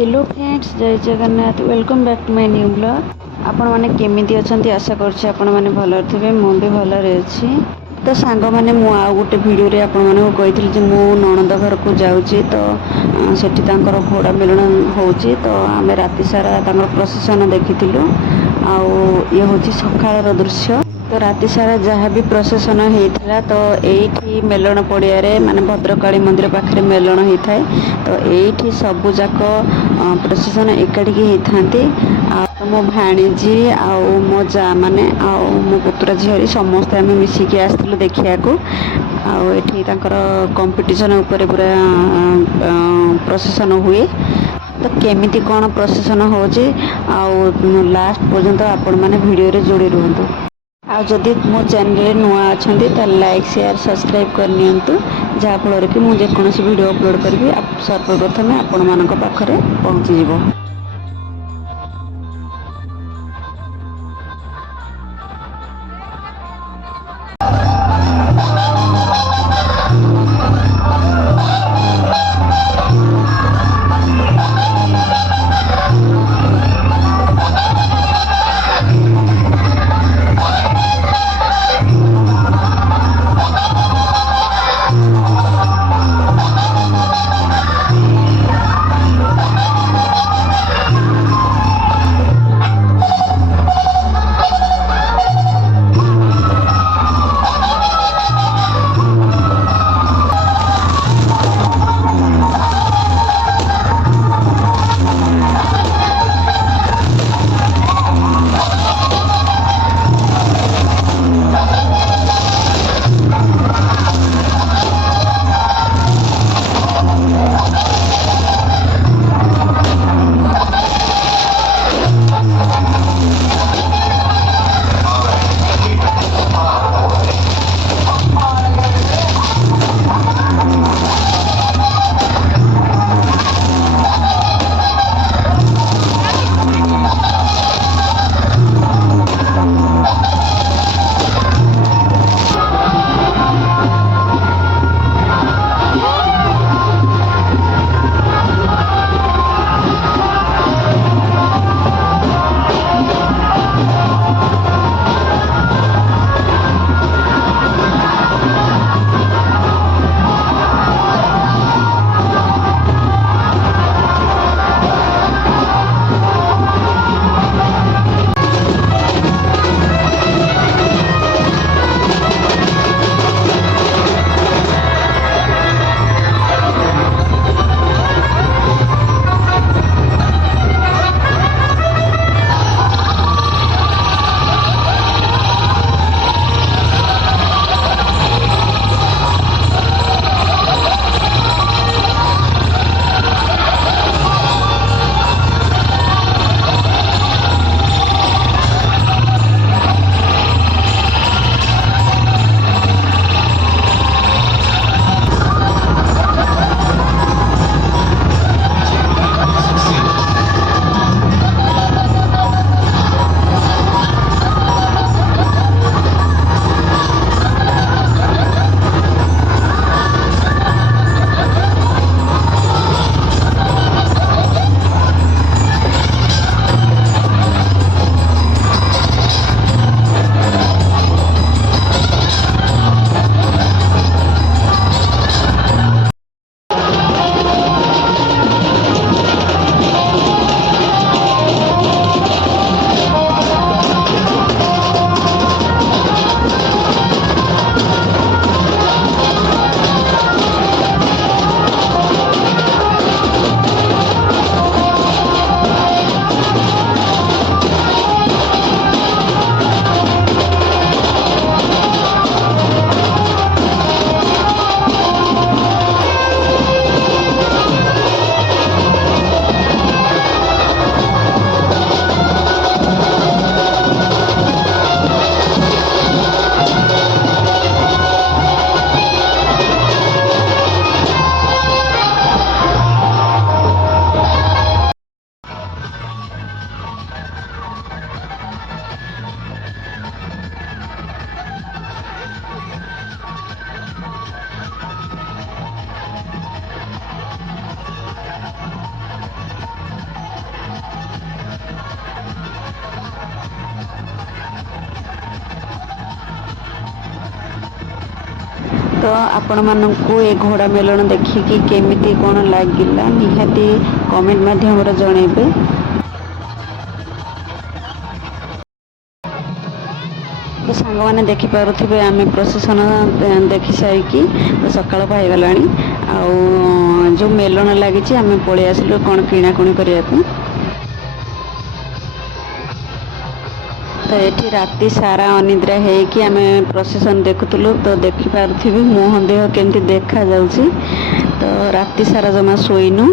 Hello friends, जय Jagannath. Welcome back to my new blog. आपण माने केमिति अछंती आशा करछि आपण माने भलो थिबे। मु भी भलो रहछि। तो सांग माने मु आ गोटे वीडियो रे आपण माने को कहिथिल जे मु ननद घर को जाउछि। तो सेठी तांकर घोड़ा मिलन होउछि। तो आमे राति सारा तांकर प्रोसेसन देखिथिलु। आ ये होछि सखाळर दृश्य। तो राति सारा जहाँ भी प्रोसेसन होता तो यही मेलन पड़िया रे माने भद्रकाली मंदिर पाखे मेलन होता है। तो यही सबू जाक प्रोसेसन एकाठी होती। मो भाणीजी आउ मो जा माने आउ मो पुतुरा झील समस्ते आम मिसिकी आसलु देखा आठी कंपिटिशन उपर पूरा प्रोसेसन हुए। तो केमिति कौन प्रोसेसन होची लास्ट पर्यंत आपण माने वीडियो रे जोड़ी रुहतु। आ जदि मो चैनल नुआ अच्छे तो लाइक शेयर सब्सक्राइब करनियंतु, जहाँफल कि मुझे जेकोसी वीडियो अपलोड करी सर्वप्रथमें आपण मानक पाखरे पहुँची जिवो। तो आपण मानकु ए घोड़ा मेलन देखिकी केमिति कोन लागिला निहाती कमेंट माध्यम रे जणेबे। तो सांग मैंने देखिपे आम प्रोसेसन देखी सारिकी तो सकाल पाईगला जो मेलन लगी आम पलि आसिलु कौन किणाकुणी करने। तो ये राति सारा अनिद्रा होकि आम प्रोसेसन देखुलु तो देखिपे मुह देह केमती देखा जाउची। तो राति सारा जमा शोइनु